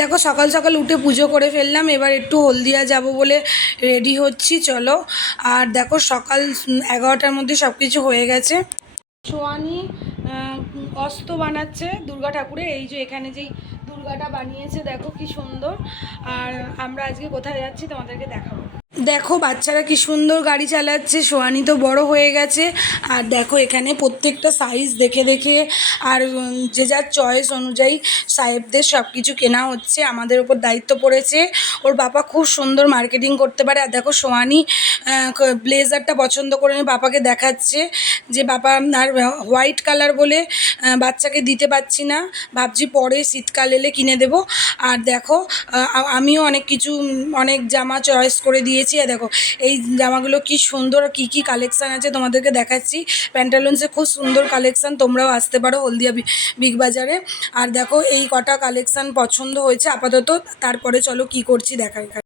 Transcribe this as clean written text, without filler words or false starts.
দেখো সকাল সকাল উঠে পুজো করে ফেললাম, এবার একটু হলদিয়া যাব বলে রেডি হচ্ছি, চলো। আর দেখো সকাল 11টার মধ্যে সব কিছু হয়ে গেছে। সোয়ানি অস্ত বানাচ্ছে দুর্গা ঠাকুরের, এই যে এখানে যেই দুর্গাটা বানিয়েছে দেখো কি সুন্দর। আর আমরা আজকে কোথায় যাচ্ছি তোমাদেরকে দেখাবো। দেখো বাচ্চারা কি সুন্দর গাড়ি চালাচ্ছে, সোয়ানি তো বড় হয়ে গেছে। আর দেখো এখানে প্রত্যেকটা সাইজ দেখে দেখে আর যে যার চয়েস অনুযায়ী সাহেবদের সব কিছু কেনা হচ্ছে, আমাদের ওপর দায়িত্ব পড়েছে। ওর বাবা খুব সুন্দর মার্কেটিং করতে পারে। আর দেখো সোয়ানি ব্লেজারটা পছন্দ করে নিয়ে বাবাকে দেখাচ্ছে যে বাবা, আর হোয়াইট কালার বলে বাচ্চাকে দিতে পারছি না, ভাবছি পরে শীতকাল এলে কিনে দেবো। আর দেখো আমিও অনেক কিছু অনেক জামা চয়েস করে দিয়েছি। আর দেখো এই জামাগুলো কি সুন্দর, কি কি কালেকশান আছে তোমাদেরকে দেখাচ্ছি। প্যান্টালুন্সে খুব সুন্দর কালেকশান, তোমরাও আসতে পারো হলদিয়া বিগ বাজারে। আর দেখো এই কটা কালেকশান পছন্দ হয়েছে আপাতত, তারপরে চলো কি করছি দেখাই।